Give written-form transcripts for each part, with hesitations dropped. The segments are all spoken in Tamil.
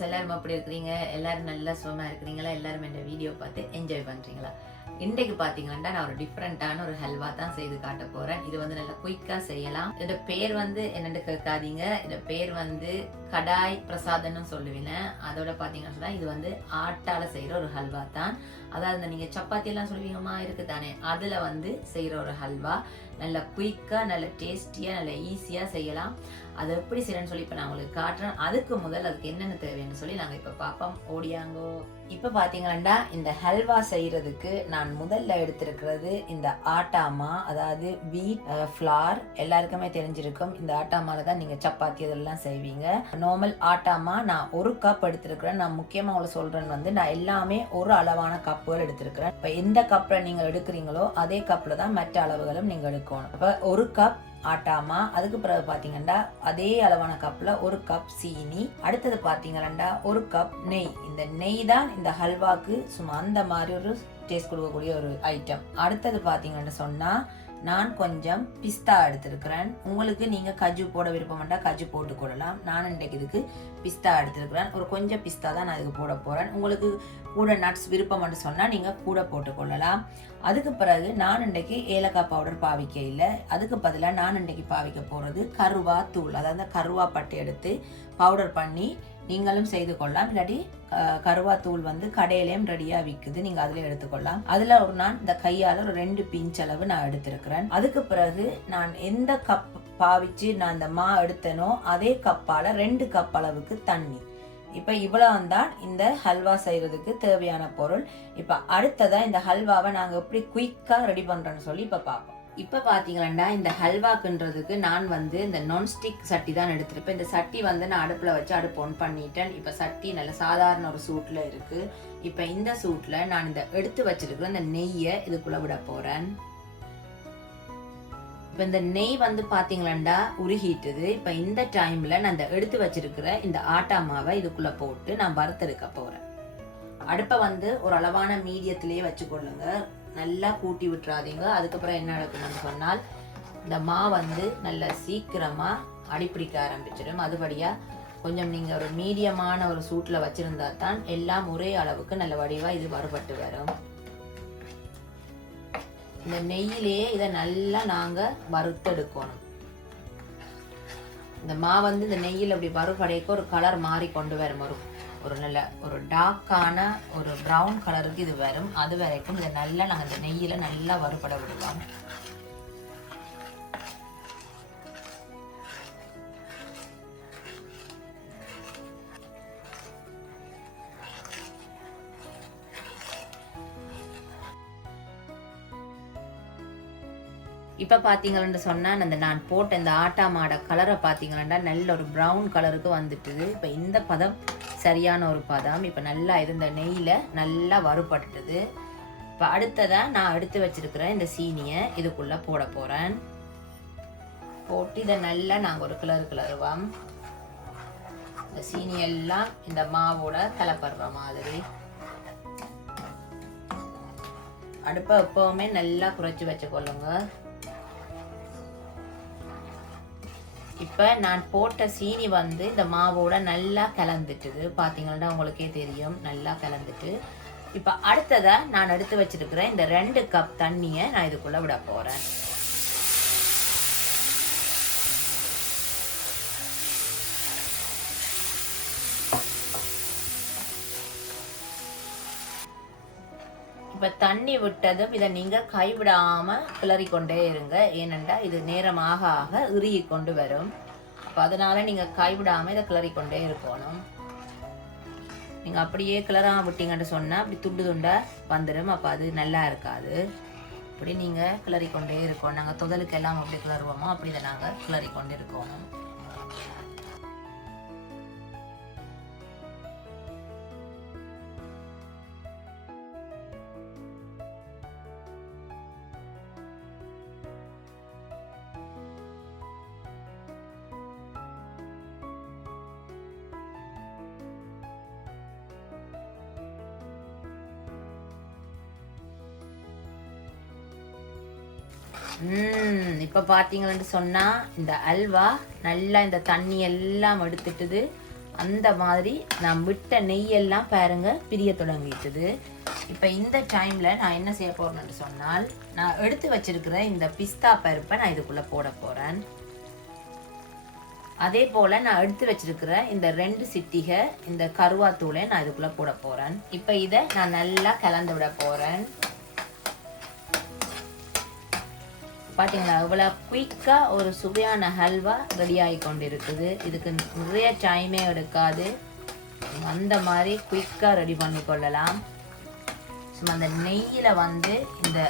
ஃப்ரெண்ட்ஸ் எல்லாரும் எப்படி இருக்கிறீங்க? எல்லாரும் நல்லா சுகமா இருக்கிறீங்களா? எல்லாரும் இந்த வீடியோ பார்த்து என்ஜாய் பண்றீங்களா? இன்றைக்கு பாத்தீங்கன்னா நான் ஒரு டிஃப்ரெண்டான ஒரு ஹல்வா தான் செய்து காட்ட போறேன். இது வந்து நல்லா குயிக்கா செய்யலாம். இதோட பேர் வந்து என்னன்னு கேட்காதீங்க. இதோட பேர் வந்து கடாய் பிரசாதன்னு சொல்லுவீங்க. அதோட பாத்தீங்கன்னா இது வந்து ஆட்டால செய்யற ஒரு ஹல்வா தான். அதாவது நீங்க சப்பாத்தி எல்லாம் சொல்லுவீங்கம்மா இருக்கு தானே, அதுல வந்து செய்யற ஒரு ஹல்வா. நல்ல குயிக்கா, நல்ல டேஸ்டியா, நல்ல ஈஸியா செய்யலாம். அதை எப்படி செய்யறேன்னு சொல்லி இப்ப நான் உங்களுக்கு காட்டுறேன். அதுக்கு அதுக்கு என்னென்ன தேவைன்னு சொல்லி நாங்க இப்ப பாப்போம். ஓடியாங்கோ. இப்ப பாத்தீங்கன்னா இந்த ஹல்வா செய்யறதுக்கு நான் முதல்ல எடுத்திருக்கிறது இந்த ஆட்டாமா, அதாவது வீட் ஃபிளார். எல்லாருக்குமே தெரிஞ்சிருக்கும் இந்த ஆட்டாமால தான் நீங்க சப்பாத்தி இதெல்லாம் செய்வீங்க. நார்மல் ஆட்டாமா நான் 1 கப் எடுத்திருக்கிறேன். நான் முக்கியமா உங்களுக்கு சொல்றேன் வந்து நான் எல்லாமே ஒரு அளவான கப்புகள் எடுத்திருக்கிறேன். இப்ப எந்த கப்ல நீங்க எடுக்கிறீங்களோ அதே கப்ல தான் மற்ற அளவுகளும் நீங்க எடுக்கணும். அப்ப 1 கப் ஆட்டாமா, அதுக்கு பிறகு பாத்தீங்கன்னா அதே அளவான கப்ல 1 கப் சீனி, அடுத்தது பாத்தீங்கன்னா 1 கப் நெய். இந்த நெய் தான் இந்த ஹல்வாக்கு சும்மா அந்த மாதிரி ஒரு டேஸ்ட் கொடுக்கக்கூடிய ஒரு ஐட்டம். அடுத்தது பாத்தீங்கன்னு சொன்னா நான் கொஞ்சம் பிஸ்தா எடுத்திருக்கிறேன். உங்களுக்கு நீங்க கஜு போட விருப்பம் வேண்டாம், கஜு போட்டு கொள்ளலாம். நான் இன்றைக்கு இதுக்கு பிஸ்தா எடுத்திருக்கிறேன். ஒரு கொஞ்சம் பிஸ்தா தான் நான் இதுக்கு போட போறேன். உங்களுக்கு கூட நட்ஸ் விருப்பம் சொன்னா நீங்க கூட போட்டு கொள்ளலாம். அதுக்கு பிறகு நான் இன்றைக்கு ஏலக்காய் பவுடர் பாவிக்க இல்லை. அதுக்கு பதிலாக நான் இன்றைக்கு பாவிக்க போறது கருவா தூள், அதாவது கருவா பட்டை எடுத்து பவுடர் பண்ணி நீங்களும் செய்து கொள்ளலாம். இல்லாட்டி கருவா தூள் வந்து கடையிலையும் ரெடியா விற்குது, நீங்க அதுல எடுத்துக்கொள்ளலாம். அதுல நான் இந்த கையால ஒரு 2 பிஞ்ச் அளவு நான் எடுத்திருக்கிறேன். அதுக்கு பிறகு நான் எந்த கப் பாவிச்சு நான் இந்த மா எடுத்தனோ அதே கப்பால 2 கப் அளவுக்கு தண்ணி. இப்ப இவ்வளவு தான் இந்த ஹல்வா செய்யறதுக்கு தேவையான பொருள். இப்ப அடுத்ததா இந்த ஹல்வாவை நாங்க எப்படி குயிக்கா ரெடி பண்றோம்னு சொல்லி இப்ப பார்ப்போம். இப்ப பாத்தீங்கன்னா இந்த ஹல்வாக்குன்றதுக்கு நான் வந்து இந்த நான்ஸ்டிக் சட்டி தான் எடுத்திருப்பேன். இந்த சட்டி வந்து நான் அடுப்புல வச்சு அடுப்பு ஒன் பண்ணிட்டேன். இப்ப சட்டி நல்ல சாதாரண ஒரு சூட்ல இருக்கு. இப்ப இந்த சூட்ல நான் இந்த எடுத்து வச்சிருக்கிற இந்த நெய்யை இதுக்குள்ள விட போறேன். இப்ப இந்த நெய் வந்து பாத்தீங்களா உருகிட்டுது. இப்ப இந்த டைம்ல நான் இந்த எடுத்து வச்சிருக்கிற இந்த ஆட்டா மாவை இதுக்குள்ள போட்டு நான் வறுத்தெடுக்க போறேன். அடுப்பை வந்து ஒரு அளவான மீடியத்திலேயே வச்சுக்கொள்ளுங்க, நல்லா கூட்டி விட்டுறாதீங்க. அதுக்கப்புறம் என்ன நடக்கணும்னு சொன்னால் இந்த மா வந்து நல்ல சீக்கிரமா அடிப்பிடிக்க ஆரம்பிச்சிடும். அதுபடியா கொஞ்சம் நீங்க ஒரு மீடியமான ஒரு சூட்ல வச்சிருந்தா தான் எல்லாம் ஒரே அளவுக்கு நல்ல வடிவா இது வறுபட்டு வரும். இந்த நெய்யிலேயே இதை நல்லா நாங்க வறுத்தெடுக்கணும். இந்த மா வந்து இந்த நெய்யில் அப்படி வறுபடைக்க ஒரு கலர் மாறி கொண்டு வரும். ஒரு நல்ல ஒரு டார்க்கான ஒரு ப்ரௌன் கலருக்கு இது வரும். அது வரைக்கும் இதை நல்லா நாங்கள் இந்த நெய்யில நல்லா வறுபட விடுவோம். இப்ப பாத்தீங்கன்னு சொன்னா அந்த நான் போட்ட இந்த ஆட்டா மாட கலரை பாத்தீங்கன்னா நல்ல ஒரு ப்ரௌன் கலருக்கு வந்துட்டுது. இப்ப இந்த பதம் சரியான ஒரு பதம். இப்ப நல்லா இருந்த நெய்யில நல்லா வறுபட்டுது. இப்ப அடுத்ததா நான் எடுத்து வச்சிருக்கிறேன் இந்த சீனியை இதுக்குள்ள போட போறேன். போட்டு இதை நல்லா நாங்க ஒரு கிளறுவோம். இந்த சீனி எல்லாம் இந்த மாவோட கலப்படுற மாதிரி. அடுப்பை எப்பவுமே நல்லா குறைச்சி வச்சுக்கொள்ளுங்க. இப்ப நான் போட்ட சீனி வந்து இந்த மாவோட நல்லா கலந்துட்டுது. பாத்தீங்கன்னா உங்களுக்கே தெரியும், நல்லா கலந்துட்டு. இப்ப அடுத்ததா நான் எடுத்து வச்சிருக்கிற இந்த 2 கப் தண்ணிய நான் இதுக்குள்ள விட போறேன். இப்ப தண்ணி விட்டதும் இதை நீங்க கைவிடாம கிளறி கொண்டே இருங்க. ஏனென்றா இது நேரம் ஆக ஆக இறுகி கொண்டு வரும். அப்ப அதனால நீங்க கைவிடாம இதை கிளறி கொண்டே இருக்கணும். நீங்க அப்படியே கிளறாம விட்டீங்கன்னு சொன்னா அப்படி துண்டு துண்டா வந்துடும். அப்ப அது நல்லா இருக்காது. அப்படி நீங்க கிளறி கொண்டே இருக்கோம். நாங்க தொதலுக்கு எல்லாம் அப்படி கிளறுவோமோ அப்படி இதை நாங்க கிளறி கொண்டு இருக்கோம். இப்ப பாத்தீங்கன்னு சொன்னா இந்த அல்வா நல்லா இந்த தண்ணி எல்லாம் எடுத்துட்டுது. அந்த மாதிரி நான் விட்ட நெய்யெல்லாம் பாருங்க பிரிய தொடங்கிட்டுது. இப்போ இந்த டைமில் நான் என்ன செய்ய போகிறேன்னு சொன்னால், நான் எடுத்து வச்சிருக்கிற இந்த பிஸ்தா பருப்பை நான் இதுக்குள்ளே போட போகிறேன். அதே போல் நான் எடுத்து வச்சிருக்கிற இந்த 2 சிட்டிகை இந்த கருவாத்தூளை நான் இதுக்குள்ளே போட போகிறேன். இப்போ இதை நான் நல்லா கலந்து விட போகிறேன். பார்த்தீங்களா, இவ்வளோ குயிக்காக ஒரு சுவையான ஹல்வா ரெடி ஆகி கொண்டு இருக்குது. இதுக்கு நிறைய டைமே எடுக்காது. அந்த மாதிரி குயிக்காக ரெடி பண்ணி கொள்ளலாம். சும்மா அந்த நெய்யில் வந்து இந்த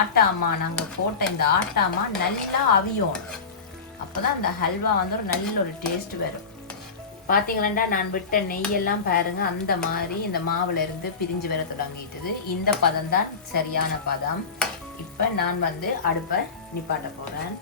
ஆட்டாமா நாங்கள் போட்ட இந்த ஆட்டாமா நல்லா அவியோணும். அப்போ தான் அந்த ஹல்வா வந்து ஒரு நல்ல ஒரு டேஸ்ட் வரும். பார்த்தீங்களா, நான் விட்ட நெய்யெல்லாம் பாருங்கள் அந்த மாதிரி இந்த மாவில் இருந்து பிரிஞ்சு வர தொடங்கிட்டுது. இந்த பதம் தான் சரியான பதம். இப்போ நான் வந்து அடுப்பை நிப்பாட்ட போகிறேன்.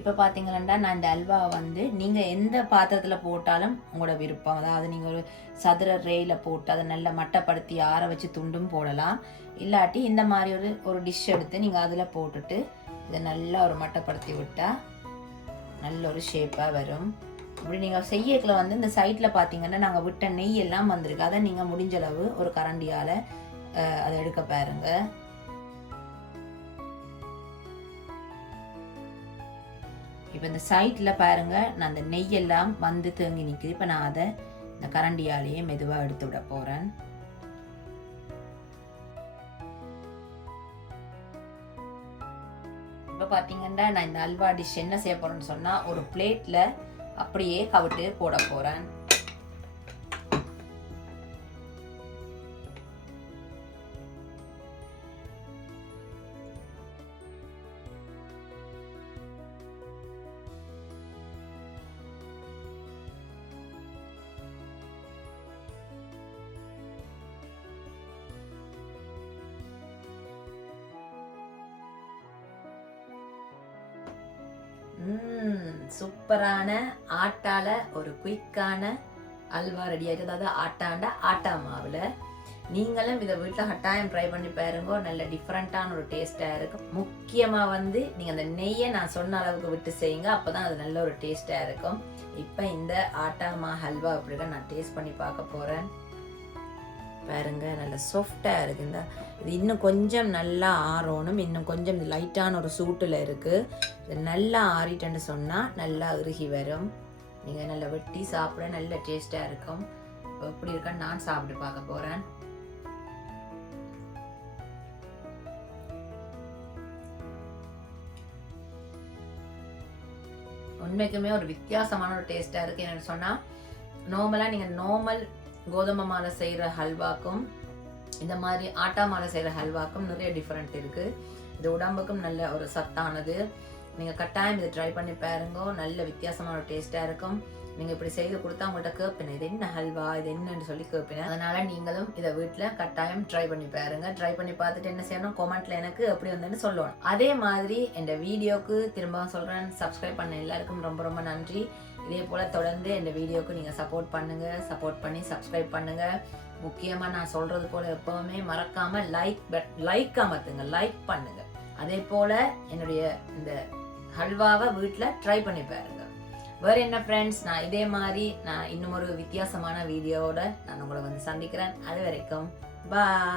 இப்போ பார்த்தீங்களா, நான் இந்த அல்வாவை வந்து நீங்கள் எந்த பாத்திரத்தில் போட்டாலும் உங்களோட விருப்பம். அதாவது நீங்கள் ஒரு சதுர ரேயில் போட்டு அதை நல்லா மட்டப்படுத்தி ஆற வச்சு துண்டும் போடலாம். இல்லாட்டி இந்த மாதிரி ஒரு டிஷ் எடுத்து நீங்கள் அதில் போட்டுட்டு இதை நல்லா ஒரு மட்டப்படுத்தி விட்டால் நல்ல ஒரு ஷேப்பாக வரும். அப்படி நீங்கள் செய்யக்கில் வந்து இந்த சைட்டில் பார்த்தீங்கன்னா நாங்கள் விட்ட நெய் எல்லாம் வந்திருக்கு. அதை நீங்கள் முடிஞ்ச அளவு ஒரு கரண்டியால் அதை எடுக்க பாருங்கள். இப்போ இந்த சைட்டில் பாருங்கள், நான் அந்த நெய்யெல்லாம் வந்து தேங்கி நிற்குது. இப்போ நான் அதை இந்த கரண்டியாலேயே மெதுவாக எடுத்து விட போகிறேன். இப்போ பார்த்தீங்கன்னா நான் இந்த அல்வா டிஷ் என்ன செய்ய போகிறேன்னு சொன்னால், ஒரு பிளேட்டில் அப்படியே கவிட்டு போட போகிறேன். சூப்பரான ஆட்டால ஒரு குயிக்கான அல்வா ரெடி ஆயிட்டு. அதாவது ஆட்டாண்ட ஆட்டா மாவுல நீங்களும் இதை வீட்டில் கட்டாயம் ட்ரை பண்ணி பாருங்க. நல்ல டிஃப்ரெண்டான ஒரு டேஸ்டாக இருக்கும். முக்கியமாக வந்து நீங்கள் அந்த நெய்யை நான் சொன்ன அளவுக்கு விட்டு செய்யுங்க. அப்போ தான் அது நல்ல ஒரு டேஸ்டாக இருக்கும். இப்போ இந்த ஆட்டா மா ஹல்வா அப்படிதான் நான் டேஸ்ட் பண்ணி பார்க்க போகிறேன். பாருங்க, நல்ல சாஃப்டாக இருக்குது. இந்த இது இன்னும் கொஞ்சம் நல்லா ஆறணும். இன்னும் கொஞ்சம் லைட்டான ஒரு சூட்டில் இருக்குது. இது நல்லா ஆறிட்டேன்னு சொன்னால் நல்லா இறுகி வரும். நீங்கள் நல்லா வெட்டி சாப்பிட நல்ல டேஸ்டாக இருக்கும். இப்போ எப்படி இருக்கான்னு நான் சாப்பிட்டு பார்க்க போகிறேன். உண்மைக்குமே ஒரு வித்தியாசமான ஒரு டேஸ்டாக இருக்குது. என்னென்னு சொன்னால், நார்மலாக நீங்கள் நார்மல் கோதுமை மாலை செய்கிற ஹல்வாக்கும் இந்த மாதிரி ஆட்டா மாலை செய்கிற ஹல்வாக்கும் நிறைய டிஃப்ரெண்ட் இருக்குது. இது உடம்புக்கும் நல்ல ஒரு சத்தானது. நீங்கள் கட்டாயம் இதை ட்ரை பண்ணி பாருங்க. நல்ல வித்தியாசமான ஒரு டேஸ்ட்டாக இருக்கும். நீங்கள் இப்படி செய்து கொடுத்தா உங்கள்கிட்ட கேட்பேன், இது என்ன ஹல்வா, இது என்னன்னு சொல்லி கேட்பேன். அதனால் நீங்களும் இதை வீட்டில் கட்டாயம் ட்ரை பண்ணி பாருங்க. ட்ரை பண்ணி பார்த்துட்டு என்ன செய்யணும், கமெண்ட்டில் எனக்கு எப்படி வந்தேன்னு சொல்லணும். அதே மாதிரி இந்த வீடியோக்கு திரும்ப சொல்கிறேன், சப்ஸ்கிரைப் பண்ண எல்லாருக்கும் ரொம்ப ரொம்ப நன்றி. இதே போல் தொடர்ந்து இந்த வீடியோக்கு நீங்கள் சப்போர்ட் பண்ணுங்கள். சப்போர்ட் பண்ணி சப்ஸ்கிரைப் பண்ணுங்கள். முக்கியமாக நான் சொல்கிறது போல் எப்போவுமே மறக்காமல் லைக் அமர்த்துங்க, லைக் பண்ணுங்கள். அதே போல் என்னுடைய இந்த ஹல்வாவை வீட்டில் ட்ரை பண்ணி பாருங்க. வேறு என்ன ஃப்ரெண்ட்ஸ், நான் இதே மாதிரி நான் இன்னும் ஒரு வித்தியாசமான வீடியோவோட நான் உங்களை வந்து சந்திக்கிறேன். அது வரைக்கும் பாய்.